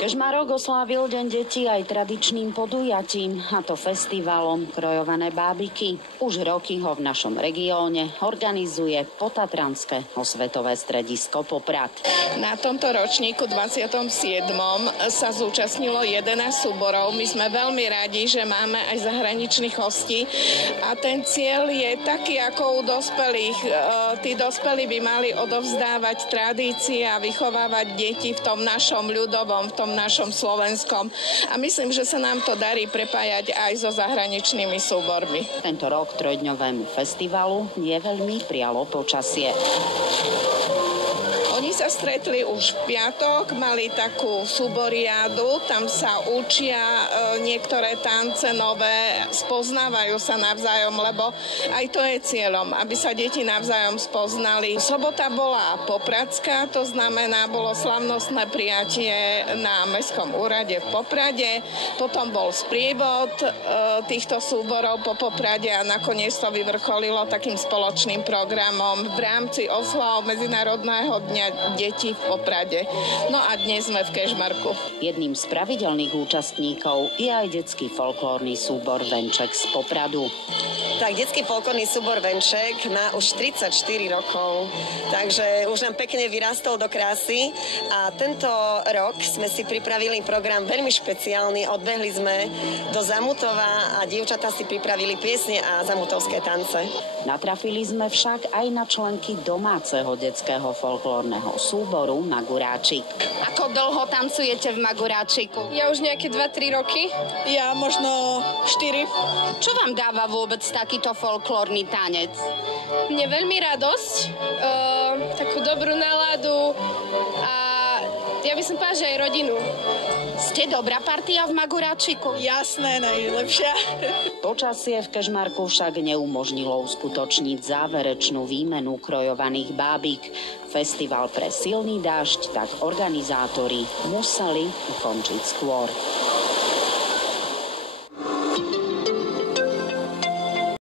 Kežmarok oslávil Deň detí aj tradičným podujatím, a to festivalom Krojované bábiky. Už roky ho v našom regióne organizuje Potatranské osvetové stredisko Poprad. Na tomto ročníku 27. sa zúčastnilo 11 súborov. My sme veľmi radi, že máme aj zahraničných hostí a ten cieľ je taký ako u dospelých. Tí dospelí by mali odovzdávať tradície a vychovávať deti v tom našom ľudovom, v tom našom slovenskom. A myslím, že sa nám to darí prepájať aj so zahraničnými súbormi. Tento rok trojdňovému festivalu neveľmi prialo počasie. Oni sa stretli už v piatok, mali takú súboriádu, tam sa učia niektoré tance nové, spoznávajú sa navzájom, lebo aj to je cieľom, aby sa deti navzájom spoznali. Sobota bola popradská, to znamená, bolo slavnostné prijatie na Mestskom úrade v Poprade, potom bol sprievod týchto súborov po Poprade a nakoniec to vyvrcholilo takým spoločným programom v rámci oslav Medzinárodného dňa detí v Poprade. No a dnes sme v Kežmarku. Jedným z pravidelných účastníkov je aj detský folklórny súbor Venček z Popradu. Tak detský folklórny súbor Venček má už 34 rokov, takže už nám pekne vyrastol do krásy a tento rok sme si pripravili program veľmi špeciálny. Odbehli sme do Zamutova a dievčatá si pripravili piesne a zamutovské tance. Natrafili sme však aj na členky domáceho detského folklórneho súboru Maguráčik. Ako dlho tancujete v Maguráčiku? Ja už nejaké 2-3 roky. Ja možno 4. Čo vám dáva vôbec takýto folklórny tanec? Mne veľmi radosť, takú dobrú náladu a ja by som povedala, že aj rodinu. Ste dobrá partia v Maguráčiku? Jasné, najlepšia. Počasie v Kežmarku však neumožnilo uskutočniť záverečnú výmenu krojovaných bábik. Festival pre silný dážď tak organizátori museli ukončiť skôr.